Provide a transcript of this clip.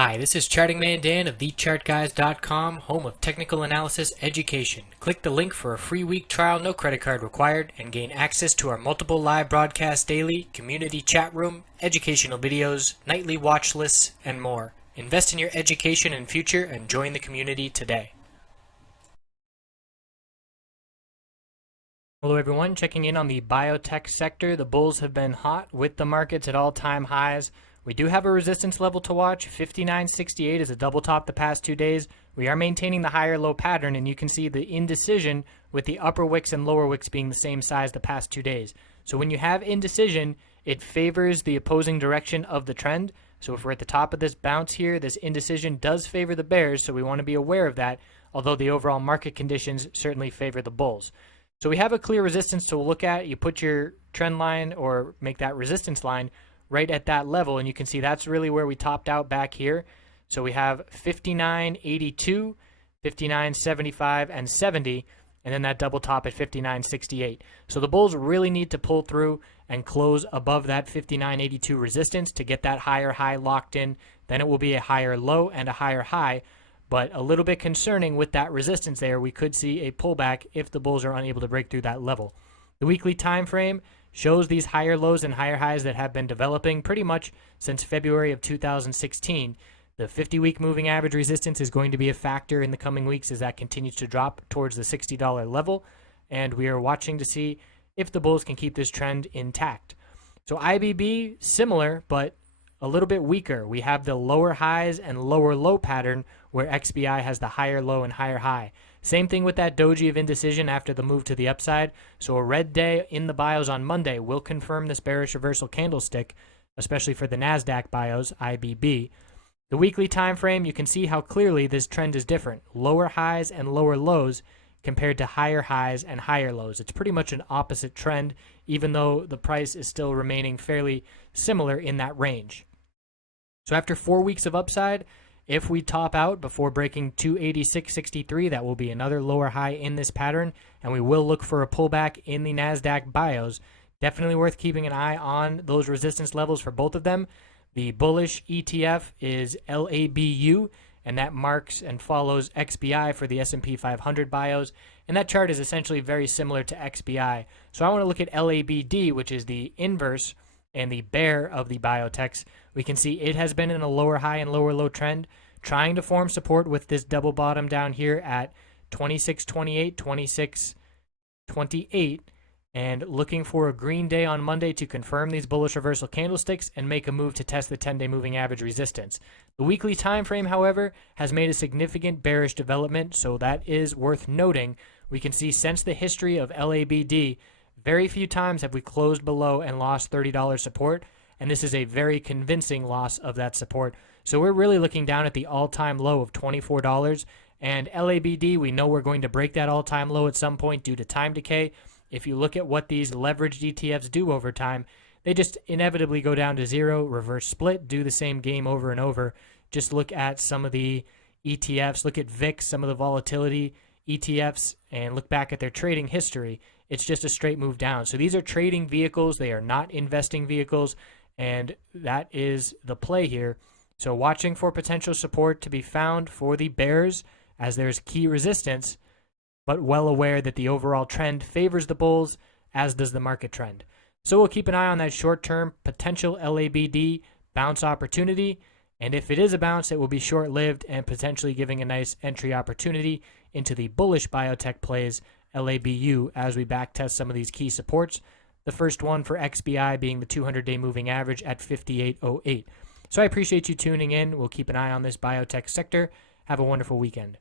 Hi, this is Charting Man Dan of TheChartGuys.com, home of technical analysis education. Click the link for a free week trial, no credit card required, and gain access to our multiple live broadcasts daily, community chat room, educational videos, nightly watch lists, and more. Invest in your education and future and join the community today. Hello everyone, checking in on the biotech sector. The bulls have been hot with the markets at all-time highs. We do have a resistance level to watch. 59.68 is a double top the past 2 days. We are maintaining the higher low pattern, and you can see the indecision with the upper wicks and lower wicks being the same size the past 2 days. So when you have indecision, it favors the opposing direction of the trend. So if we're at the top of this bounce here, this indecision does favor the bears, so we want to be aware of that, although the overall market conditions certainly favor the bulls. So we have a clear resistance to look at. You put your trend line or make that resistance line right at that level, and you can see that's really where we topped out back here. So we have 59.82, 59.75, and 70, and then that double top at 59.68. So the bulls really need to pull through and close above that 59.82 resistance to get that higher high locked in. Then it will be a higher low and a higher high, but a little bit concerning with that resistance there. We could see a pullback if the bulls are unable to break through that level. The weekly time frame shows these higher lows and higher highs that have been developing pretty much since February of 2016. The 50-week moving average resistance is going to be a factor in the coming weeks as that continues to drop towards the $60 level, and we are watching to see if the bulls can keep this trend intact. So IBB, similar, but a little bit weaker. We have the lower highs and lower low pattern where XBI has the higher low and higher high. Same thing with that doji of indecision after the move to the upside. So a red day in the bios on Monday will confirm this bearish reversal candlestick, especially for the NASDAQ bios, IBB. The weekly time frame, you can see how clearly this trend is different. Lower highs and lower lows compared to higher highs and higher lows. It's pretty much an opposite trend, even though the price is still remaining fairly similar in that range. So after 4 weeks of upside, if we top out before breaking 286.63, that will be another lower high in this pattern, and we will look for a pullback in the NASDAQ bios. Definitely worth keeping an eye on those resistance levels for both of them. The bullish ETF is LABU, and that marks and follows XBI for the S&P 500 bios, and that chart is essentially very similar to XBI. So I want to look at LABD, which is the inverse and the bear of the biotechs. We can see it has been in a lower high and lower low trend, trying to form support with this double bottom down here at 26.28, 26.28, and looking for a green day on Monday to confirm these bullish reversal candlesticks and make a move to test the 10-day moving average resistance. The weekly time frame, however, has made a significant bearish development, so that is worth noting. We can see since the history of LABD, very few times have we closed below and lost $30 support, and this is a very convincing loss of that support. So we're really looking down at the all-time low of $24, and LABD, we know we're going to break that all-time low at some point due to time decay. If you look at what these leveraged ETFs do over time, they just inevitably go down to zero, reverse split, do the same game over and over. Just look at some of the ETFs, look at VIX, some of the volatility ETFs, and look back at their trading history. It's just a straight move down. So these are trading vehicles. They are not investing vehicles, and that is the play here. So watching for potential support to be found for the bears as there's key resistance, but well aware that the overall trend favors the bulls, as does the market trend. So we'll keep an eye on that short-term potential LABD bounce opportunity, and if it is a bounce, it will be short-lived and potentially giving a nice entry opportunity into the bullish biotech plays, LABU, as we backtest some of these key supports. The first one for XBI being the 200-day moving average at 58.08. So I appreciate you tuning in. We'll keep an eye on this biotech sector. Have a wonderful weekend.